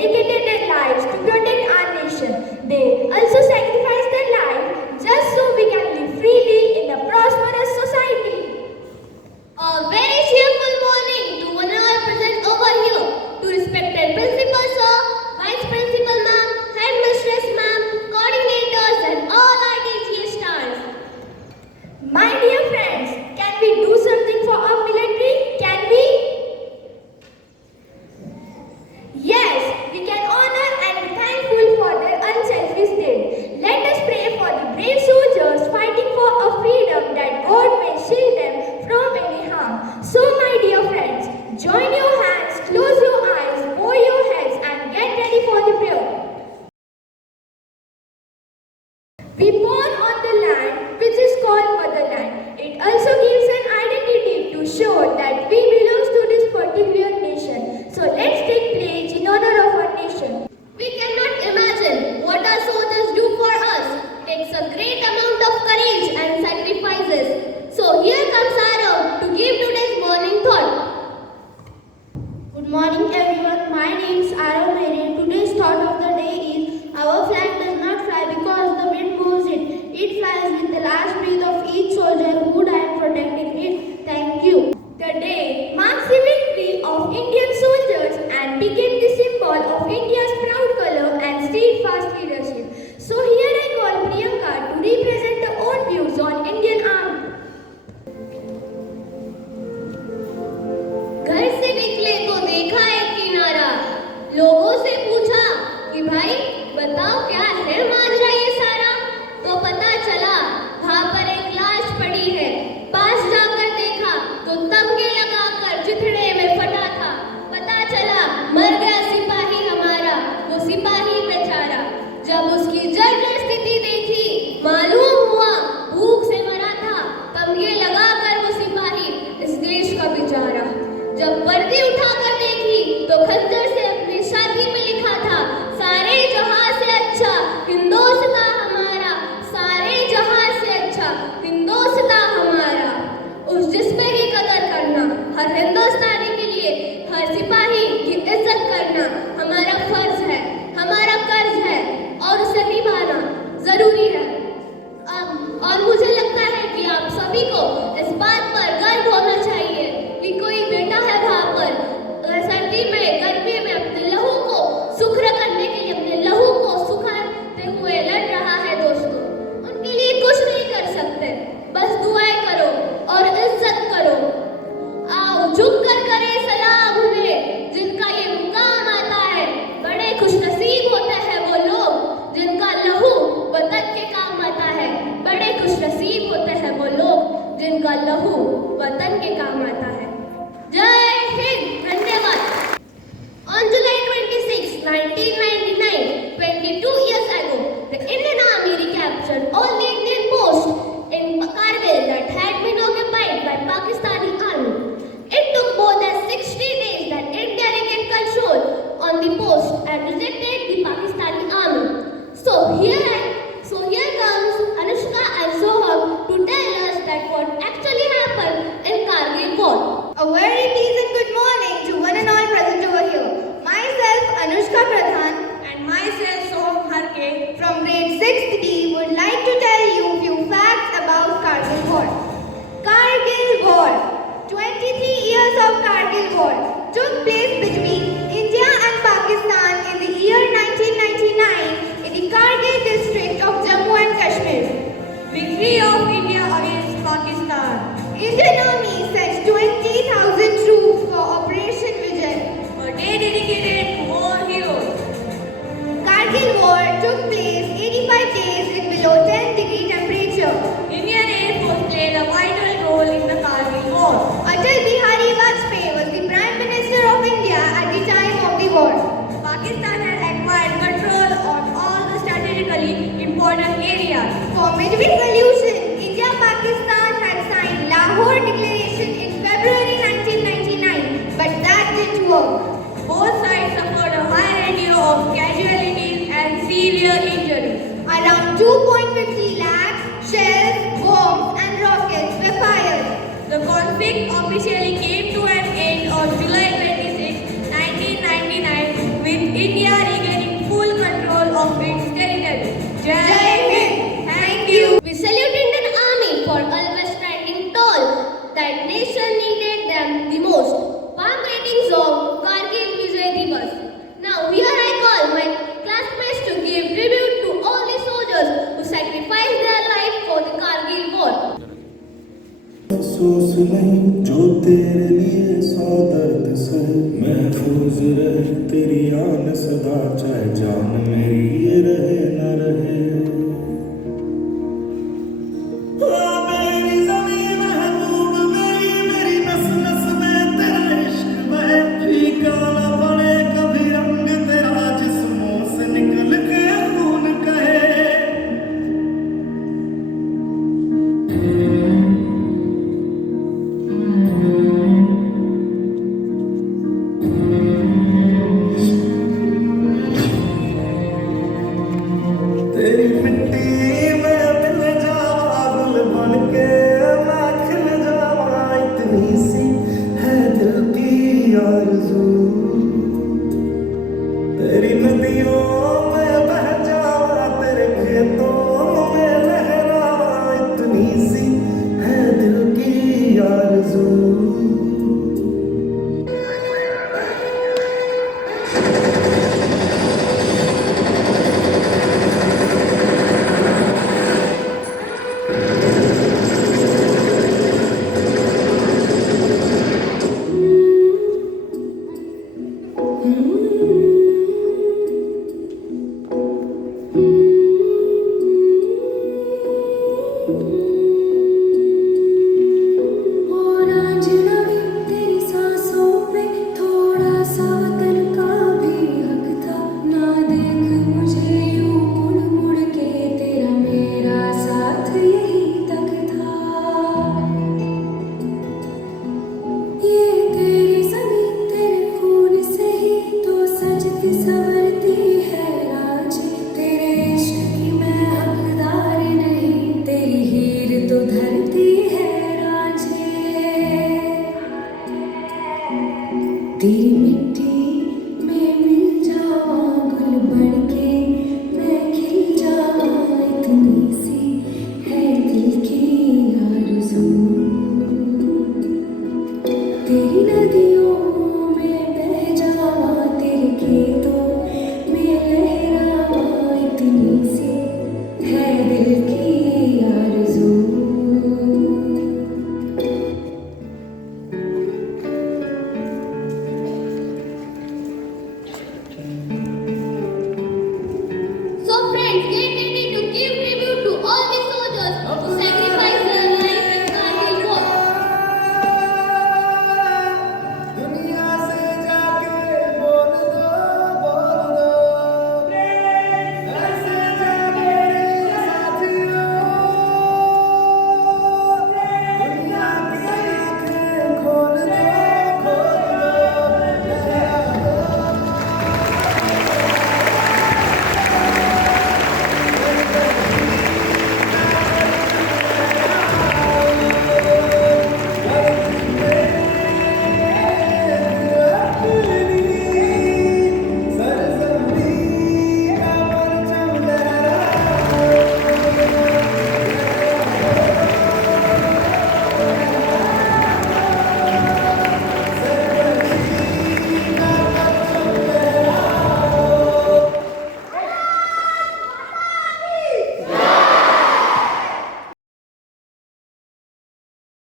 dedicated their lives to protect our nation. They also sacrificed their life just so we can live freely in a prosperous society. A very cheerful morning to one and all present over here, to respected principal sir, vice principal ma'am, headmistress ma'am, coordinators and all our DGA stars. My dear friends, can we do something for our military? Can we? Yes, we can honor and be thankful for their unselfish deed. Let us pray for the brave soldiers fighting for a freedom that God may shield them from any harm. So, my dear friends, join your hands, close your eyes, bow your heads, and get ready for the prayer. We born on the land which is called motherland. It also gives an identity to show that we belong to this particular nation. So let's take pledge in honor of our nation. We cannot imagine what our soldiers do for us. It takes a great amount of courage and sacrifices. So here comes Arav to give today's morning thought. Good morning everyone. My name is Arav Mere. Today's thought of the day is our flag does not fly because the wind moves it. It flies with the last breath of each soldier who died protecting it. Thank you. The day marks the victory of Indian soldiers and became the symbol of India's proud color and steadfast leadership. So here I call Priyanka to represent her own views on Indian Army. घर से निकले तो देखा एक किनारा, लोगों से पूछा कि भाई बताओ क्या है माजरा ये सारा, तो पता चला वहाँ पर एक लाश पड़ी है। पास जाकर देखा तो तमगे लगाकर चिथड़े में फटा था। पता चला मर गया सिपाही हमारा, वो सिपाही बेचारा। जब उसकी जर्जर स्थिति देखी मालूम हुआ भूख से मरा था। तमगे लगाकर वो सिपाही इस देश का बेचारा। जब वर्दी उठाकर देखी तो खंजर से अपनी छाती में लिखा था, सारे जहां से अच्छा हिंदुस्तान हमारा, सारे जहां से अच्छा हिंदुस्तान हमारा। उस जिस्म की कदर करना हर हिंदुस्तानी के लिए, हर सिपाही की इज्जत करना हमारा फर्ज है, हमारा कर्ज है और उसे निभाना जरूरी है। और मुझे लगता है कि आप सभी को इस बात पर गर्व होना चाहिए कि कोई बेटा है वहाँ पर सर्दी में गर्मी में अपने लहू को सुखर करने के लिए, अपने लहू को सुखाते हुए लड़ रहा है। दोस्तों, उनके लिए कुछ नहीं कर सकते, बस दुआएं करो और इज्जत करो। आओ झुककर करें सलाम उन्हें जिनका ये मुकाम आता है। बड़े खुशनसीब होते हैं वो लोग जिनका लहू वतन के काम आता है। बड़े खुशनसीब होते हैं वो लोग जिनका लहू वतन के काम आता है। जय हिंद, धन्यवाद। On July 26, 1999, 22 years ago, the Indian Army recaptured all the Indian posts in Kargil that had been occupied by Pakistani army. It took more than 60 days that India regained control on the post and rejected the Pakistani army. So here comes Anushka and Soham to tell us that what actually happened in Kargil war. A very pleasant good morning to one and all present over here. Myself, Anushka Pradhan, and myself, Soham Harke, from grade 6th D, would like to tell you few facts about Kargil War. Kargil War. 23 years of Kargil War took place between India and Pakistan in the year 1999 in the Kargil district of Jammu and Kashmir. Victory of India against Pakistan. Indian Army sent 20,000 troops for Operation Vijay, a day dedicated to war heroes. Kargil War took place 85 days in below 10-degree temperature. Indian Air Force played a vital role in the Kargil War. Atal Bihari Vajpayee was the Prime Minister of India at the time of the war. Pakistan had acquired control on all the strategically important areas. For midway solution, India-Pakistan had signed Lahore Declaration in February 1999, but that didn't work. Both sides suffered a high ratio of casualties and severe injuries. Around 2.50 lakhs shells, bombs and rockets were fired. The conflict officially came to an end on July 26, 1999 with India मर्जी रहे तेरी आन सदा, चाहे जान मेरी ये रहे न रहे। ओ मेरी ज़मीं महबूब मेरी, मेरी नस नस में तेरा इश्क बहे, फीका न पड़े कभी रंग तेरा जिस्मों से निकल के खून कहे। तेरी मिट्टी में मिल जावा, गुल बन के मैं खिल जावा, इतनी सी है दिल की आरज़ू। तेरी नदियों में बह जावा, तेरे खेतों में लहरावा, इतनी सी है दिल की आरज़ू। तेरी सांसों पे थोड़ा सा वतन का भी हक था, ना देख मुझे यूं मुड़ मुड़ के, तेरा मेरा साथ यही तक था। ये तेरी ज़मीं तेरे खून से ही तो सजती संवरती है रांझे, तेरे इश्क की मैं हकदार नहीं, तेरी हीर तो धरती है रांझे। तेरी मिट्टी में मिल जावा, गुल बन के मैं खिल जावा, इतनी सी है दिल की आरज़ू। तेरी नदियों में बह जावा, तेरे खेतों में लहरावा, इतनी सी है दिल की आरज़ू। So friends,